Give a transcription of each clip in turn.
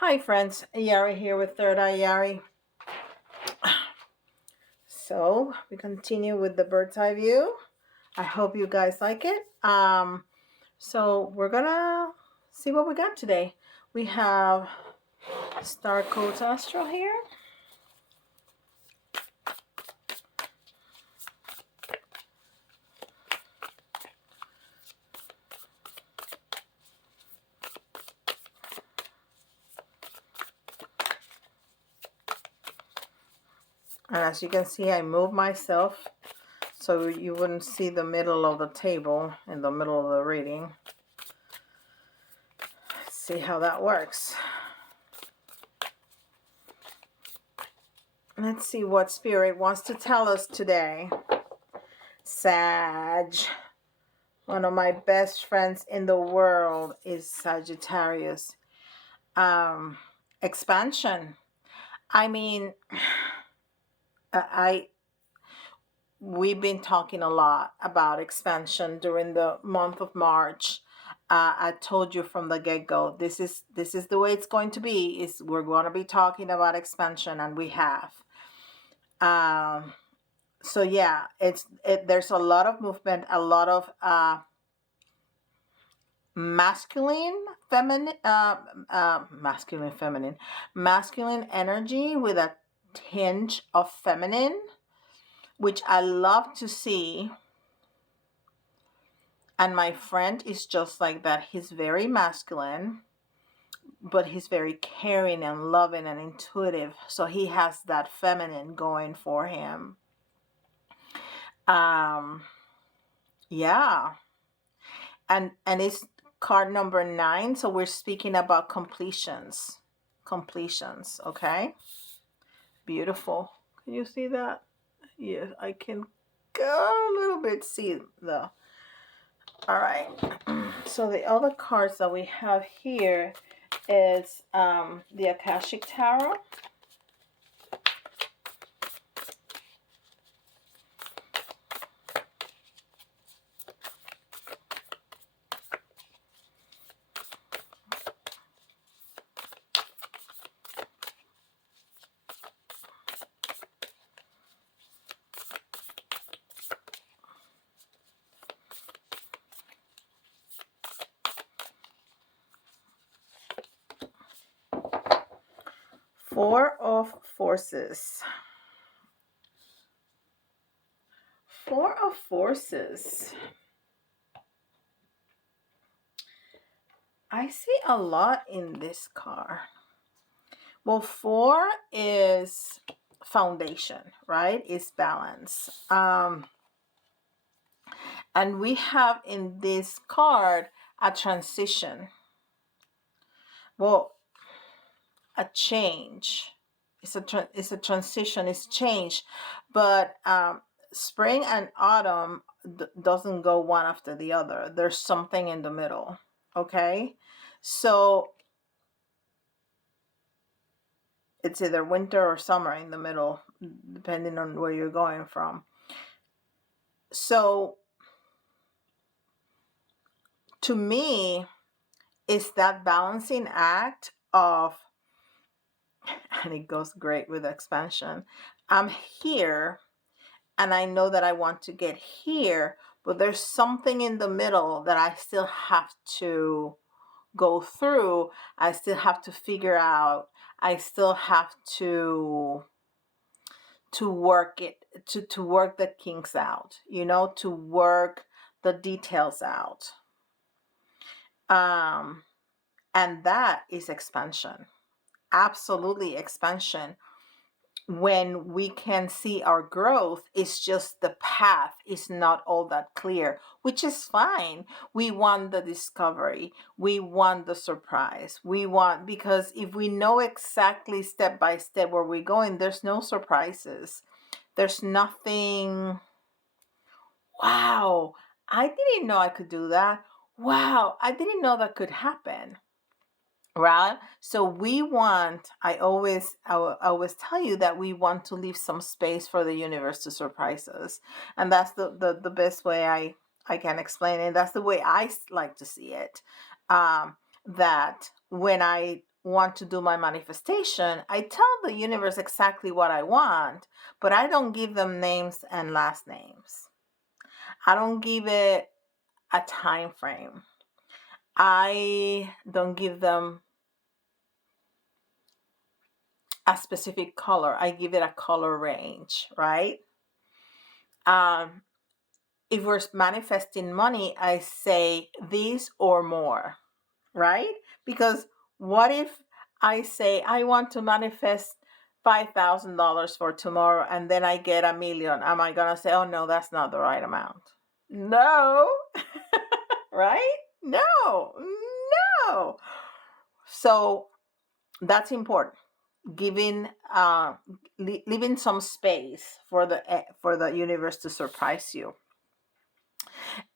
Hi friends, Yari here with Third Eye Yari. So we continue with the bird's eye view. I hope you guys like it. So we're gonna see what we got today. We have Starcodes Astro here. And as you can see, I moved myself so you wouldn't see the middle of the table in the middle of the reading. Let's see how that works. Let's see what Spirit wants to tell us today. Sag. One of my best friends in the world is Sagittarius. Expansion. I mean, we've been talking a lot about expansion during the month of March. I told you from the get-go, this is the way it's going to be. Is we're going to be talking about expansion, and we have. So yeah, there's a lot of movement, a lot of masculine energy with a tinge of feminine, which I love to see. And my friend is just like that. He's very masculine, but he's very caring and loving and intuitive, so he has that feminine going for him. Yeah, and it's card number 9, so we're speaking about completions. Okay, beautiful. Can you see that? Yes, I can go a little bit see the. All right. So the other cards that we have here is the Akashic Tarot. Four of Forces. Four of Forces. I see a lot in this card. Well, 4 is foundation, right? It's balance. And we have in this card a transition. Well, a change. It's a transition. It's change, but spring and autumn doesn't go one after the other. There's something in the middle. Okay, so it's either winter or summer in the middle, depending on where you're going from. So to me, it's that balancing act of, and it goes great with expansion. I'm here and I know that I want to get here, but there's something in the middle that I still have to go through. I still have to figure out. I still have to work it, to work the kinks out, to work the details out. And that is expansion. Absolutely expansion. When we can see our growth, it's just the path is not all that clear, which is fine. We want the discovery. We want the surprise. Because if we know exactly step by step where we're going, there's no surprises. There's nothing. Wow, I didn't know I could do that. Wow, I didn't know that could happen. Right? So I always tell you that we want to leave some space for the universe to surprise us. And that's the best way I can explain it. That's the way I like to see it. That when want to do my manifestation, I tell the universe exactly what I want, but I don't give them names and last names. I don't give it a time frame. I don't give them a specific color. I give it a color range, right? If we're manifesting money, I say these or more, right? Because what if I say I want to manifest $5,000 for tomorrow and then I get $1 million? Am I going to say, oh no, that's not the right amount? No, right? No, no. So that's important. Giving, leaving some space for the universe to surprise you.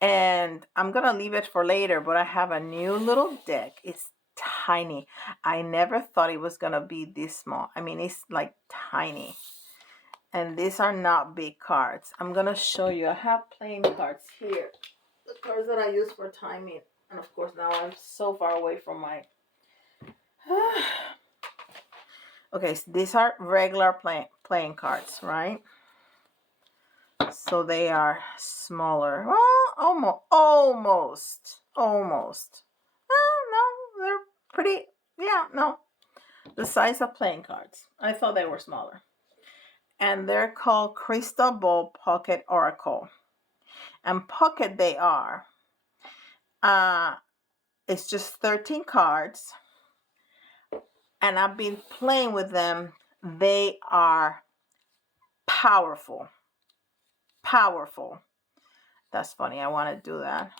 And I'm gonna leave it for later, but I have a new little deck. It's tiny. I never thought it was gonna be this small. I mean, it's like tiny. And these are not big cards. I'm gonna show you. I have playing cards here. The cards that I use for timing. And of course now I'm so far away from my okay, so these are regular playing cards, right? So they are smaller. Well, almost. No, they're pretty. Yeah, no, the size of playing cards. I thought they were smaller. And they're called Crystal Ball Pocket Oracle. And pocket they are. It's just 13 cards. And I've been playing with them. They are powerful. Powerful. That's funny. I want to do that.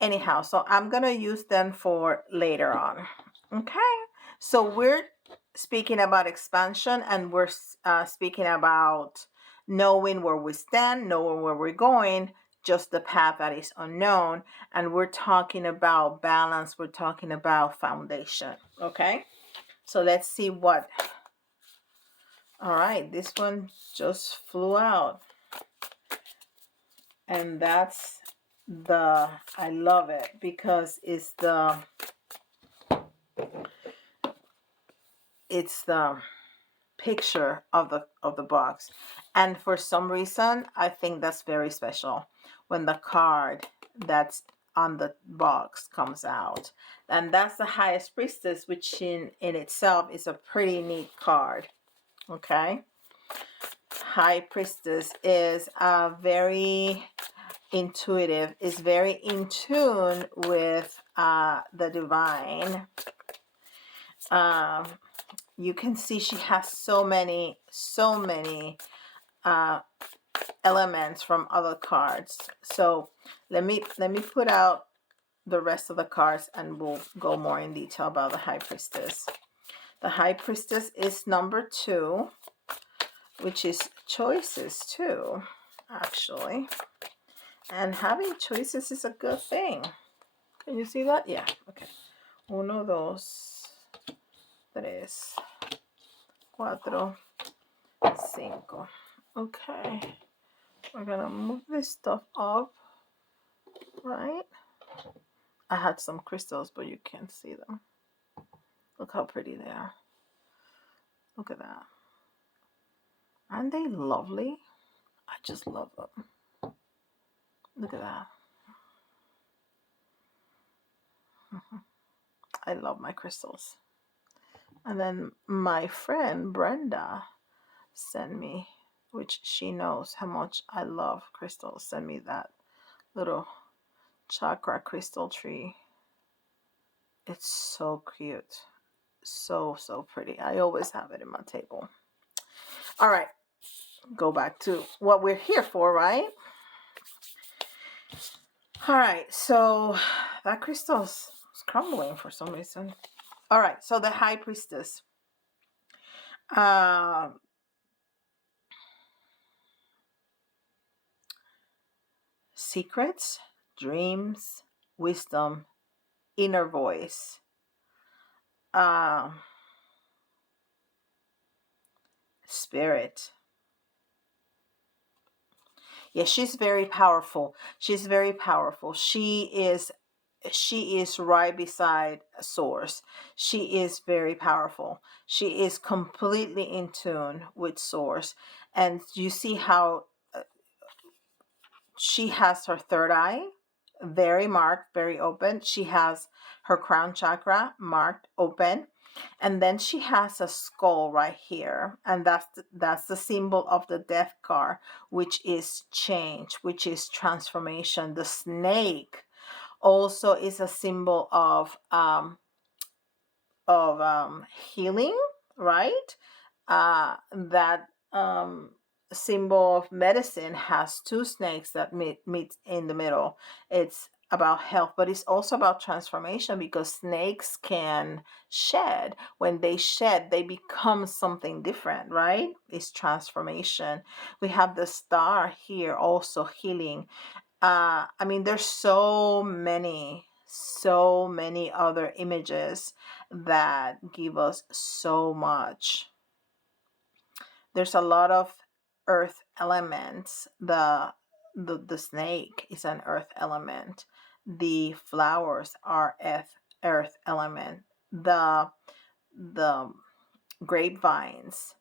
Anyhow, so I'm gonna use them for later on. Okay, so we're speaking about expansion, and we're speaking about knowing where we stand, knowing where we're going, just the path that is unknown. And we're talking about balance, we're talking about foundation. Okay, so let's see what. All right, this one just flew out. And that's I love it because it's the picture of the box. And for some reason, I think that's very special when the card that's on the box comes out. And that's the Highest Priestess, which in itself is a pretty neat card. Okay. High Priestess is a very intuitive, is very in tune with the divine. You can see she has so many elements from other cards. So let me put out the rest of the cards and we'll go more in detail about the High Priestess. The High Priestess is number 2, which is choices too, actually. And having choices is a good thing. Can you see that? Yeah. Okay. 1, 2, 3, 4, 5. Okay. We're gonna move this stuff up, right? I had some crystals, but you can't see them. Look how pretty they are. Look at that. Aren't they lovely? I just love them. Look at that. I love my crystals. And then my friend Brenda sent me, which she knows how much I love crystals, sent me that little chakra crystal tree. It's so cute. So pretty. I always have it in my table. All right. Go back to what we're here for, right? All right. So that crystal's crumbling for some reason. All right. So the High Priestess. Secrets, dreams, wisdom, inner voice. Spirit. Yeah, she's very powerful. She's very powerful. She is she is right beside source. She is very powerful. She is completely in tune with source. And you see how she has her third eye very marked, very open. She has her crown chakra marked open. And then she has a skull right here. And that's the symbol of the death card, which is change, which is transformation. The snake also is a symbol of healing, right? That symbol of medicine has two snakes that meet in the middle. It's about health, but it's also about transformation, because snakes can shed. When they shed, they become something different, right? It's transformation. We have the star here, also healing. I mean, there's so many other images that give us so much. There's a lot of earth elements. The snake is an earth element. The flowers are earth element. The grapevines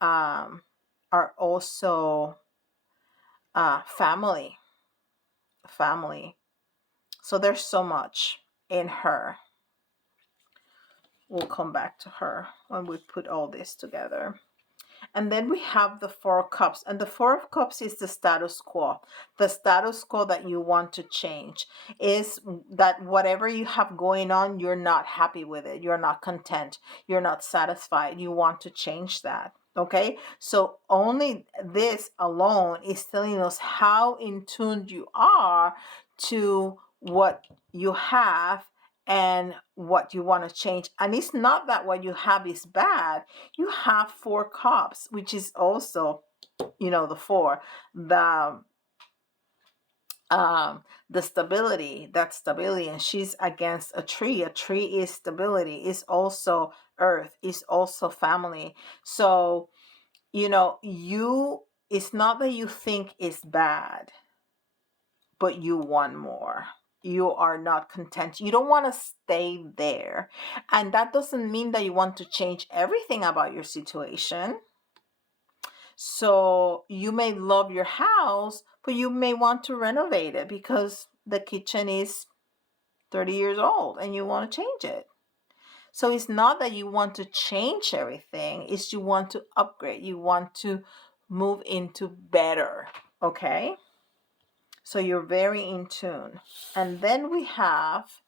are also family. So there's so much in her. We'll come back to her when we put all this together. And then we have the Four of Cups. And the Four of Cups is the status quo. The status quo that you want to change is that whatever you have going on, you're not happy with it. You're not content. You're not satisfied. You want to change that. Okay? So only this alone is telling us how in tune you are to what you have and what you want to change. And it's not that what you have is bad. You have Four Cups, which is also, the four, the stability, that stability. And she's against a tree. A tree is stability, is also earth, is also family. So it's not that you think it's bad, but you want more. You are not content. You don't want to stay there. And that doesn't mean that you want to change everything about your situation. So you may love your house, but you may want to renovate it because the kitchen is 30 years old and you want to change it. So it's not that you want to change everything, it's you want to upgrade. You want to move into better. Okay? So you're very in tune. And then we have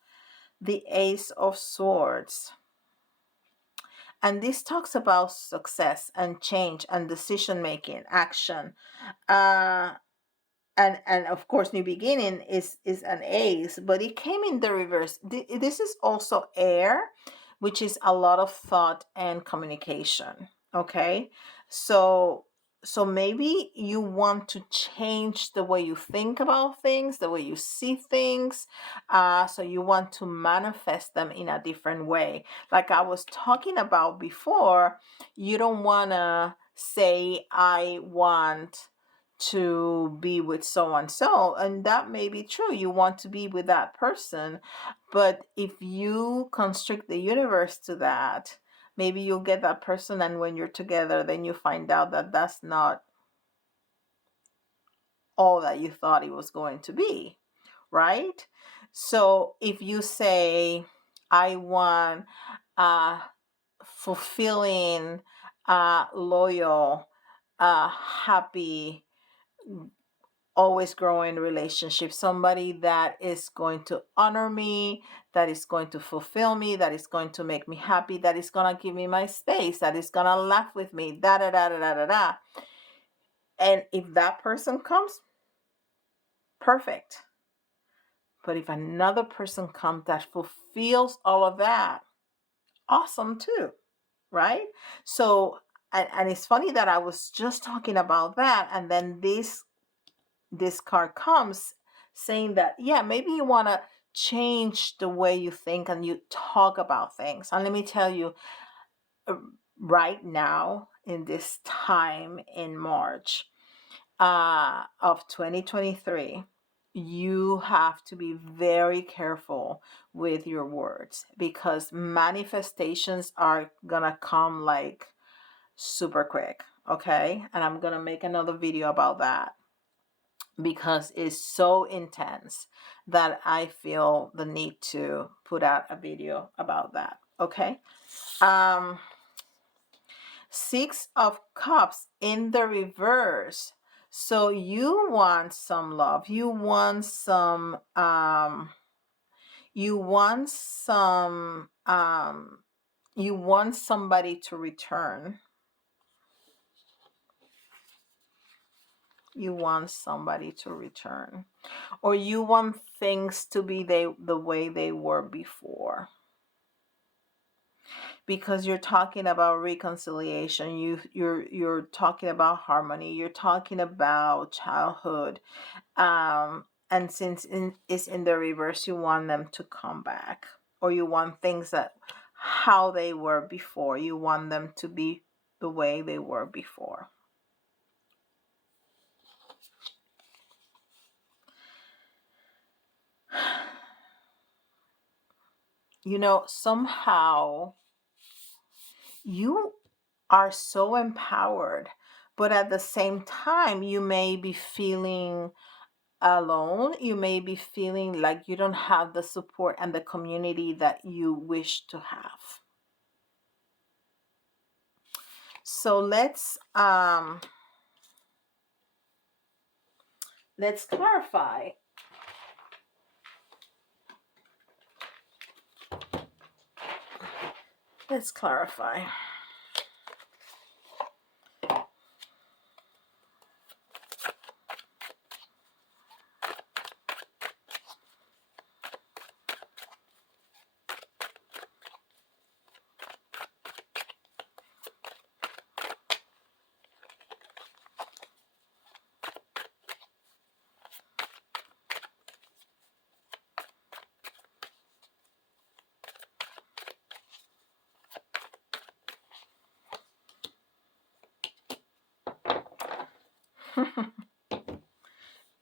the Ace of Swords. And this talks about success and change and decision making, action. And of course, new beginning is an ace, but it came in the reverse. This is also air, which is a lot of thought and communication. Okay, so maybe you want to change the way you think about things, the way you see things. So you want to manifest them in a different way. Like I was talking about before, you don't want to say, I want to be with so and so, and that may be true. You want to be with that person, but if you constrict the universe to that, maybe you'll get that person, and when you're together, then you find out that that's not all that you thought it was going to be, right? So if you say, I want fulfilling, loyal, happy, always growing relationship, somebody that is going to honor me, that is going to fulfill me, that is going to make me happy, that is going to give me my space, that is going to laugh with me, da da da da da da da. And if that person comes, perfect. But if another person comes that fulfills all of that, awesome too, right? So and it's funny that I was just talking about that, and then this card comes saying that, yeah, maybe you want to change the way you think and you talk about things. And let me tell you, right now in this time in March of 2023, you have to be very careful with your words, because manifestations are gonna come like super quick. Okay, and I'm gonna make another video about that, because it's so intense that I feel the need to put out a video about that. Okay. um Six of Cups in the reverse. So you want some love. You want some you want somebody to return. You want somebody to return. Or you want things to be the way they were before. Because you're talking about reconciliation, you're talking about harmony, you're talking about childhood, and since it's in the reverse, you want them to come back, or you want things that how they were before. You want them to be the way they were before. You know, somehow you are so empowered, but at the same time, you may be feeling alone. You may be feeling like you don't have the support and the community that you wish to have. So let's clarify. Let's clarify.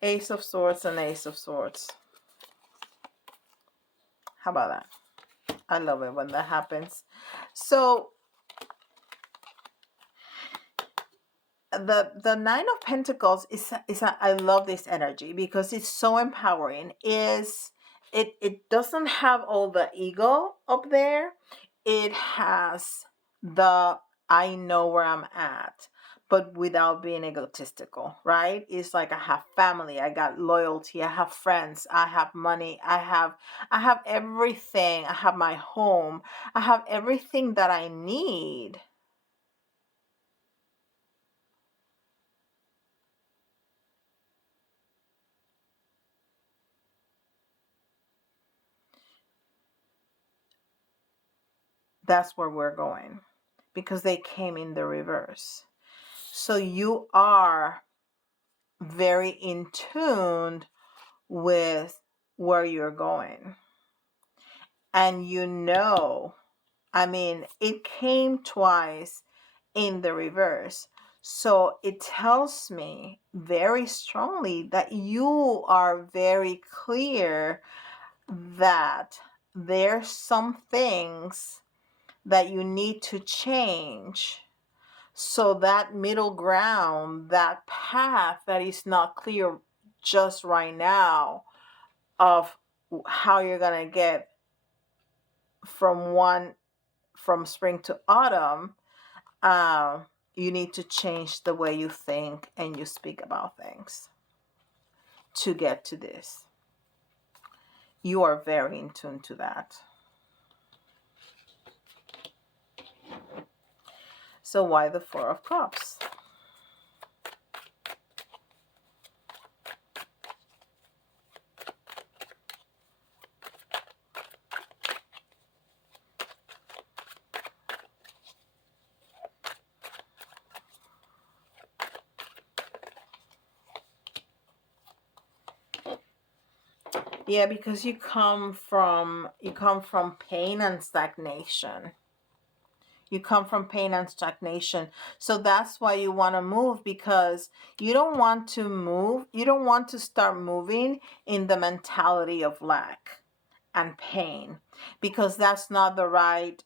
Ace of Swords and Ace of Swords. How about that? I love it when that happens. So the Nine of Pentacles I love this energy because it's so empowering. It doesn't have all the ego up there. It has the I know where I'm at, but without being egotistical, right? It's like I have family, I got loyalty, I have friends, I have money, I have everything. I have my home. I have everything that I need. That's where we're going, because they came in the reverse. So you are very in tune with where you're going. And I mean, it came twice in the reverse. So it tells me very strongly that you are very clear that there's some things that you need to change. So that middle ground, that path that is not clear just right now of how you're going to get from spring to autumn, you need to change the way you think and you speak about things to get to this. You are very in tune to that. So why the Four of Cups? Yeah, because you come from pain and stagnation. You come from pain and stagnation. So that's why you want to move, because you don't want to move. You don't want to start moving in the mentality of lack and pain, because that's not the right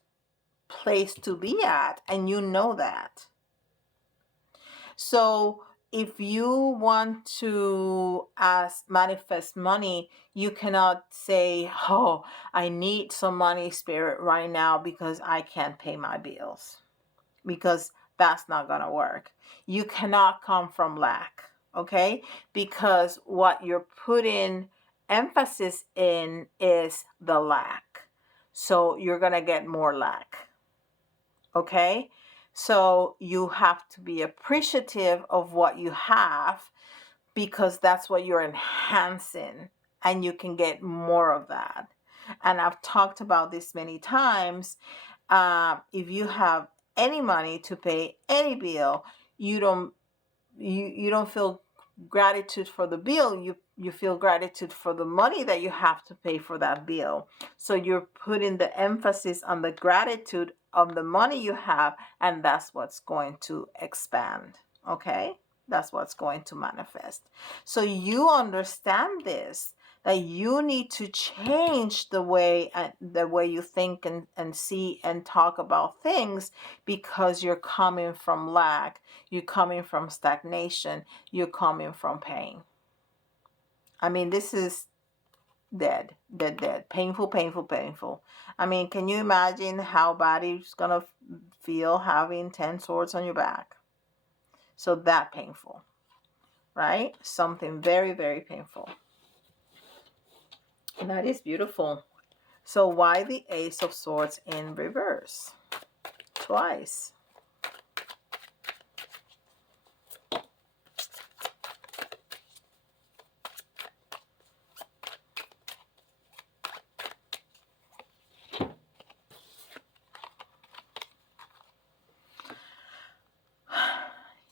place to be at. And you know that. So if you want to manifest money, you cannot say, oh, I need some money, spirit, right now because I can't pay my bills, because that's not going to work. You cannot come from lack, okay? Because what you're putting emphasis in is the lack. So you're going to get more lack, okay? So you have to be appreciative of what you have, because that's what you're enhancing, and you can get more of that. And I've talked about this many times. If you have any money to pay any bill, you don't feel gratitude for the bill. You feel gratitude for the money that you have to pay for that bill. So you're putting the emphasis on the gratitude of the money you have, and that's what's going to expand. Okay, that's what's going to manifest. So you understand this, that you need to change the way you think and see and talk about things, because you're coming from lack, you're coming from stagnation, you're coming from pain. I mean, this is dead, painful, painful, painful. I mean, can you imagine how bad it's gonna feel having 10 swords on your back? So that painful, right? Something very, very painful. And that is beautiful. So why the Ace of Swords in reverse? Twice.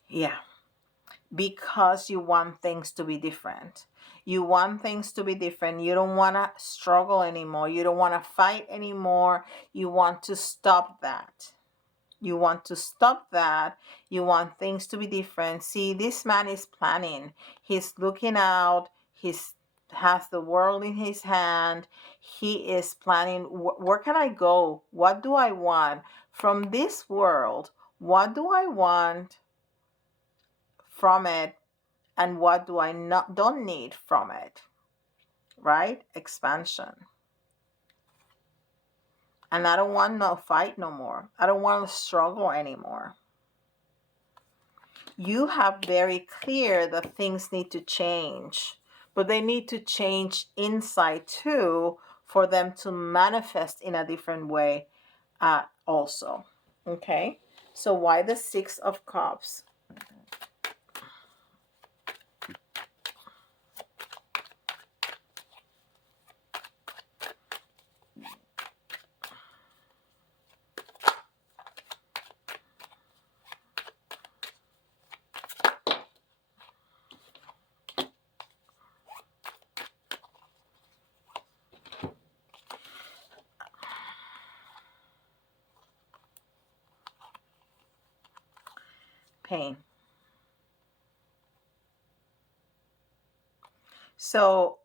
Yeah. Because you want things to be different. You want things to be different. You don't want to struggle anymore. You don't want to fight anymore. You want to stop that. You want to stop that. You want things to be different. See, this man is planning. He's looking out. He's has the world in his hand. He is planning, where can I go? What do I want from this world? What do I want from it? And what do I don't need from it? Right? Expansion. And I don't want no fight no more. I don't want to struggle anymore. You have very clear that things need to change, but they need to change inside too, for them to manifest in a different way also. Okay, so why the Six of Cups? Pain. So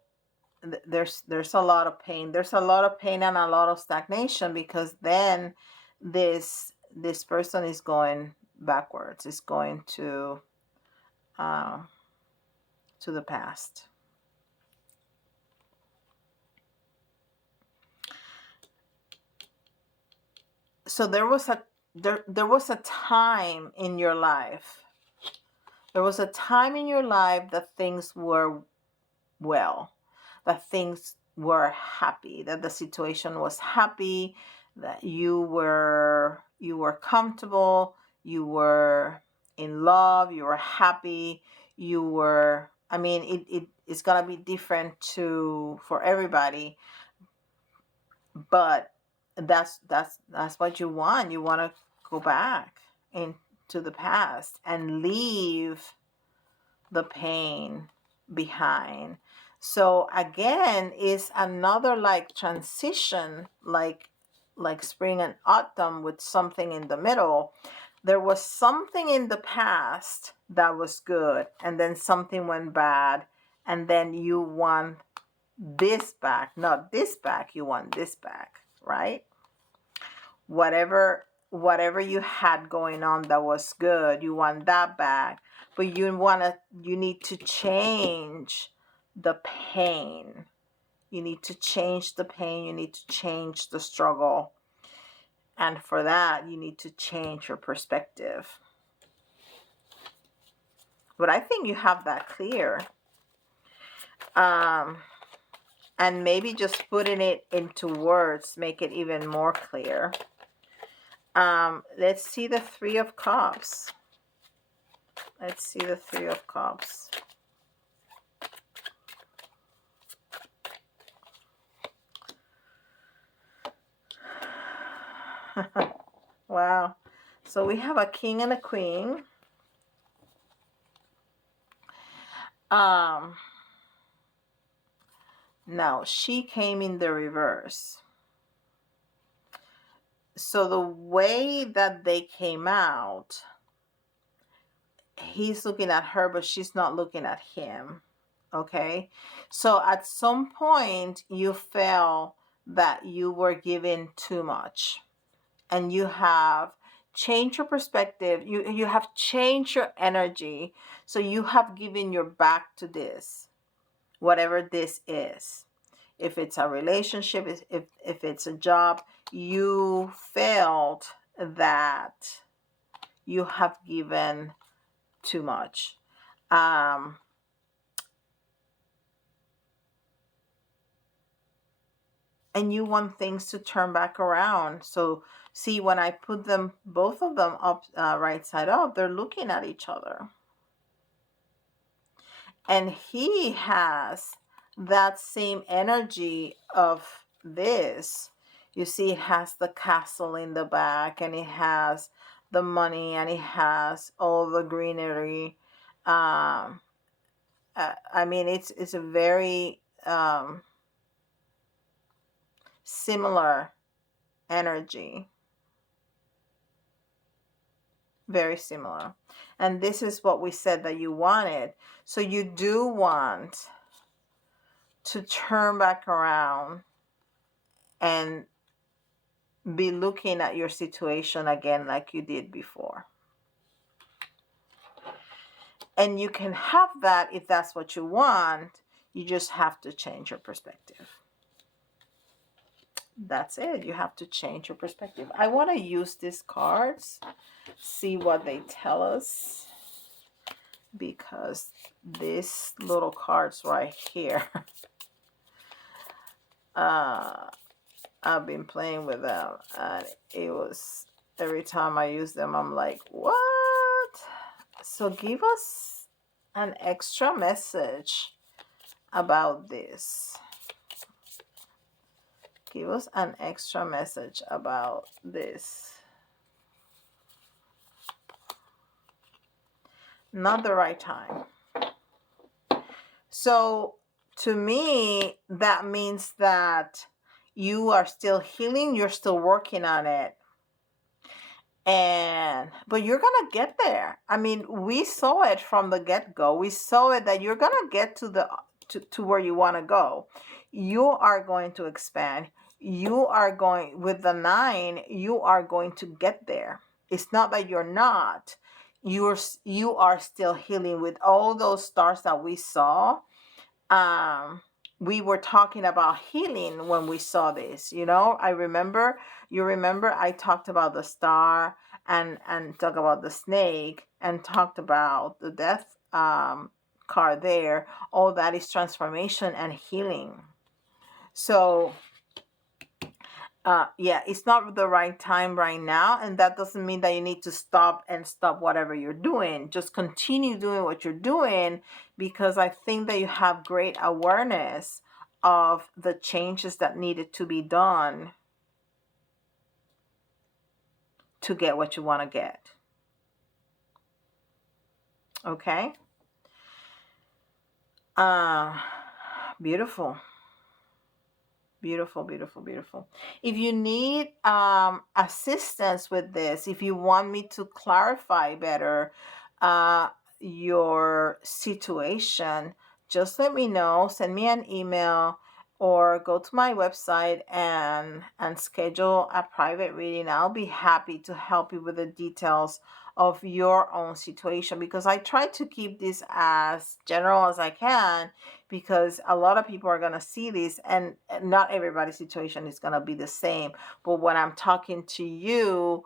there's a lot of pain. There's a lot of pain and a lot of stagnation, because then this person is going backwards. Is going to the past. So there was a time in your life. There was a time in your life that things were well, that things were happy, that the situation was happy, that you were comfortable, you were in love, you were happy, you were, I mean, it's gonna be different for everybody, but that's what you want. You want to go back into the past and leave the pain behind. So again, is another like transition, like like spring and autumn with something in the middle. There was something in the past that was good, and then something went bad, and then you want this back, not this back, you want this back, right? Whatever you had going on that was good, you want that back, but you need to change the pain. You need to change the pain, you need to change the struggle. And for that, you need to change your perspective. But I think you have that clear. And maybe just putting it into words make it even more clear. Let's see the Three of Cups. Let's see the Three of Cups. Wow. So we have a king and a queen. Now she came in the reverse. So the way that they came out, he's looking at her, but she's not looking at him. Okay. So at some point you felt that you were given too much, and you have changed your perspective. You have changed your energy. So you have given your back to this, whatever this is. If it's a relationship, if it's a job, you felt that you have given too much. And you want things to turn back around. So see, when I put them, both of them up, right side up, they're looking at each other. And he has that same energy of this. You see, it has the castle in the back, and it has the money, and it has all the greenery. I mean, it's a very similar energy. Very similar. And this is what we said that you wanted. So you do want to turn back around and be looking at your situation again like you did before. And you can have that if that's what you want. You just have to change your perspective. That's it. You have to change your perspective. I want to use these cards, see what they tell us, because these little cards right here, I've been playing with them, and it was, every time I use them, I'm like, what? So give us an extra message about this. Give us an extra message about this. Not the right time. So to me, that means that you are still healing, you're still working on it. But you're gonna get there. I mean, we saw it from the get-go. We saw it that you're gonna get to where you want to go. You are going to expand. You are going, with the 9, you are going to get there. It's not that you're not. You are still healing with all those stars that we saw. We were talking about healing when we saw this. You remember I talked about the star and talked about the snake and talked about the death card there. All that is transformation and healing. So yeah, it's not the right time right now, and that doesn't mean that you need to stop whatever you're doing. Just continue doing what you're doing, because I think that you have great awareness of the changes that needed to be done to get what you want to get. Okay? Beautiful. Beautiful, beautiful, beautiful. If you need assistance with this, if you want me to clarify better uh, your situation, just let me know. Send me an email or go to my website and schedule a private reading. I'll be happy to help you with the details of your own situation, because I try to keep this as general as I can, because a lot of people are going to see this, and not everybody's situation is going to be the same. But when I'm talking to you,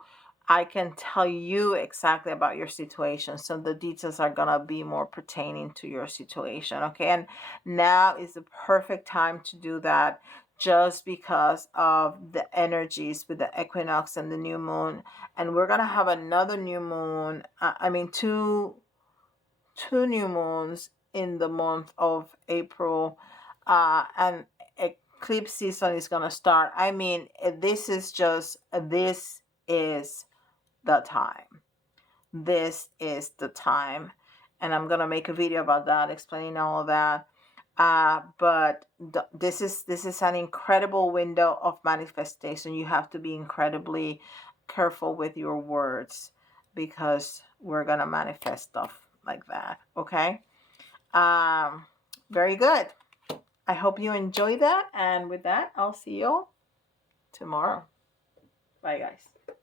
I can tell you exactly about your situation. So the details are going to be more pertaining to your situation. Okay. And now is the perfect time to do that, just because of the energies with the equinox and the new moon. And we're going to have another new moon. I mean, two new moons in the month of April, and eclipse season is gonna start. I mean, this is the time. This is the time, and I'm gonna make a video about that, explaining all of that. But this is an incredible window of manifestation. You have to be incredibly careful with your words, because we're gonna manifest stuff like that. Okay. Um, Very good. I hope you enjoy that. And with that, I'll see you all tomorrow. Bye, guys.